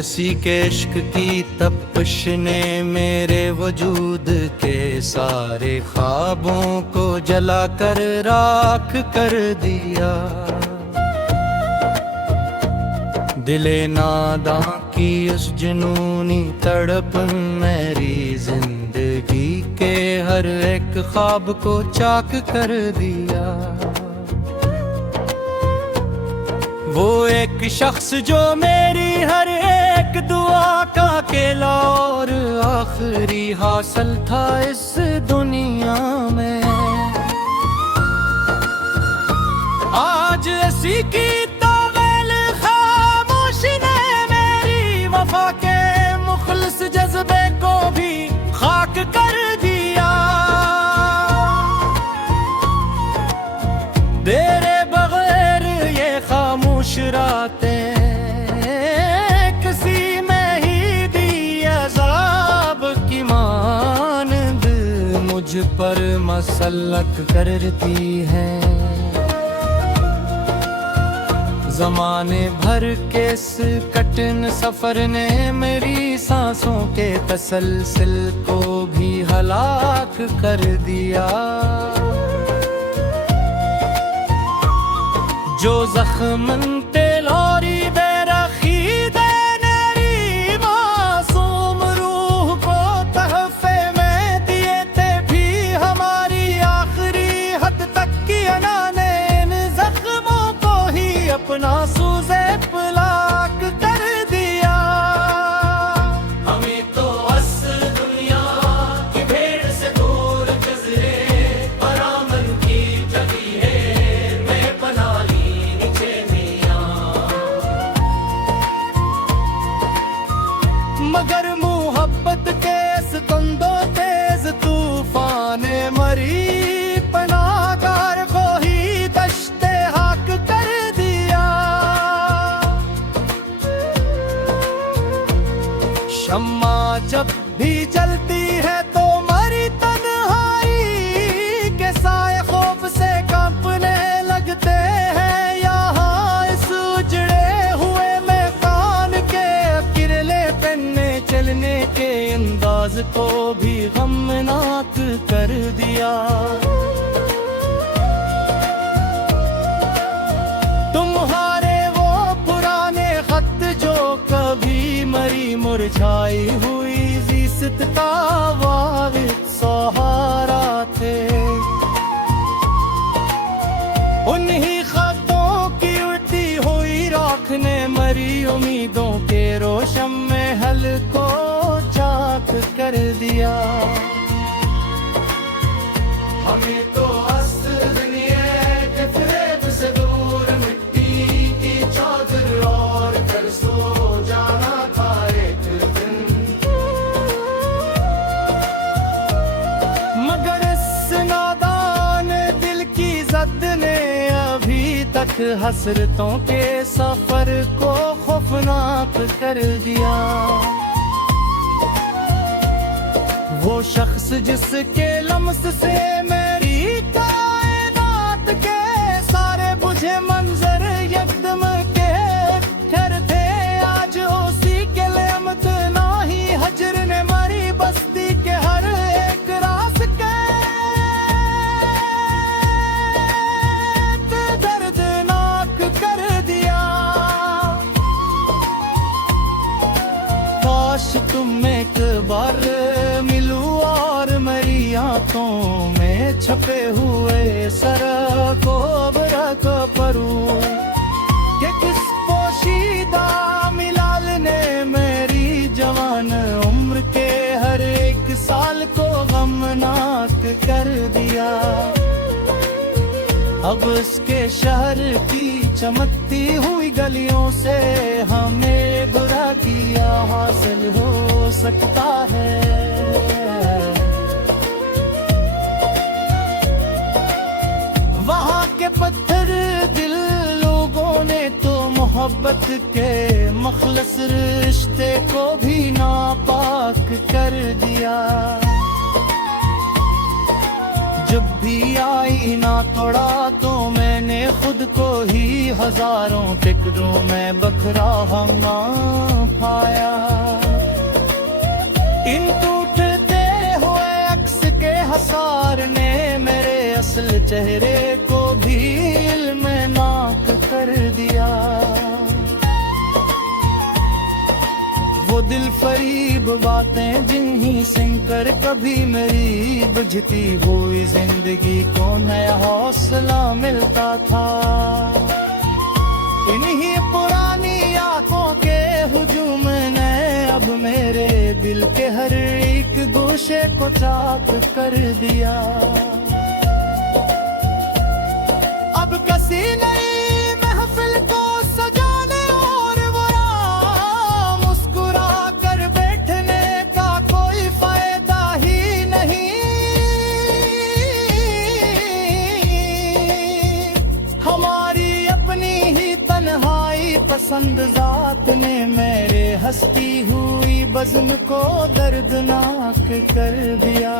हसी के इश्क की तपिश ने मेरे वजूद के सारे ख्वाबों को जला कर राख कर दिया। दिले नादां की उस जुनूनी तड़प मेरी जिंदगी के हर एक ख्वाब को चाक कर दिया। वो एक शख्स जो मेरी हर एक दुआ का अकेला और आखिरी हासिल था इस दुनिया में, आज ऐसी की तावेल खामोश ने मेरी वफा के मुखलिस जज्बे को भी खाक कर दिया। तेरे बगैर ये खामोश रातें किसी में ही दी अज़ाब की मानंद मुझ पर मसलक करती है। ज़माने भर के इस कठिन सफर ने मेरी सांसों के तसलसल को भी हलाक कर दिया। जो ज़ख्म तेलोरी बेरखी देनेरी मासूम रूह को तहफ़े में दिए थे भी हमारी आखिरी हद तक की अना ने इन ज़ख्मों को ही अपना सूज़े पलाक कर दिया। हमें तो बस दुनिया की भीड़ से दूर गुज़रे परामन की जगी है मैं बना मगर मोहब्बत के इस तंदो तेज तूफान मरी पनागार को ही दश्ते हाक कर दिया। शम्मा जब भी जलती है तो मरी तन्हाई के साए खौफ से कांपने लगते हैं। यहाँ इस उजड़े हुए मैदान के अकेले पन्ने चलने के अंदाज को भी गमनाक कर दिया। तुम्हारे वो पुराने खत जो कभी मरी मुरझाई हुई ज़िस्त का वारिस सहारा थे, उन्हीं खतों की उड़ती हुई राख ने मरी उम्मीदों के रोशम में हल को चाक कर दिया। हमें तो फ़रेब से दूर मिट्टी की चादर और कर सो जाना था एक दिन, मगर इस नादान दिल की ज़द ने अभी तक हसरतों के सफर को खौफनाक कर दिया। वो शख्स जिसके लम्स से मेरी कायनात के सारे बुझे मंजर यकदम के ठहरते, आज उसी के लेमत ना ही हजर ने मरी बस्ती के हर एक रास के दर्दनाक कर दिया। काश तुम एक बार मिलूं और मेरी आंखों में छपे हुए सर को बरक परूं कि किस पोशीदा मिलाल ने मेरी जवान उम्र के हर एक साल को गमनाक कर दिया। अब उसके शहर की चमकती हुई गलियों से हमें बुरा किया हासिल हो सकता है। वहाँ के पत्थर दिल लोगों ने तो मोहब्बत के मखलस रिश्ते को भी नापाक कर दिया। जब भी आईना तोड़ा तो मैंने खुद को ही हजारों टुकड़ों में बखरा हमा पाया। इन टूटते हुए अक्स के हसार ने मेरे असल चेहरे को भी इल्म नाक कर दिया। वो दिल फरीब बातें जिन्हीं सिंह कर कभी मेरी बुझती हुई जिंदगी को नया हौसला मिलता था। इन्हीं पुरानी आंखों के हुजूम ने अब मेरे दिल के हर एक गोशे को चाक कर दिया। अब किसी नई महफिल को सजाने और वो राह मुस्कुरा कर बैठने का कोई फायदा ही नहीं। हमारी अपनी ही तन्हाई पसंद जात ने मेरे हंसती हुई बज़्म को दर्दनाक कर दिया।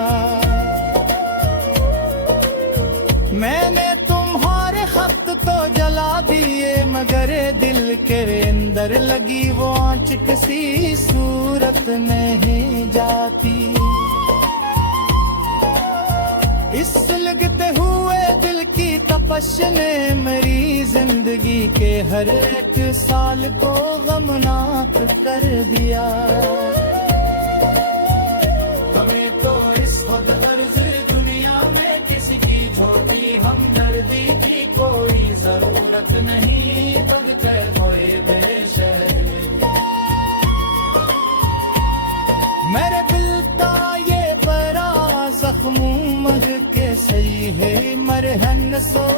मैंने तुम्हारे खत तो जला दिए मगर दिल के अंदर लगी वो आँच किसी सूरत नहीं जाती। इस लगते हुए दिल की तपश ने मेरी जिंदगी के हर एक साल को गमनाक कर दिया। हमें तो इस वक्त गर्ज दुनिया में किसी की झोंकी हमदर्दी की कोई जरूरत नहीं। तब कैद होए बेशर्म मेरे दिल का ये बड़ा जख्म मर के सही है मरहन सो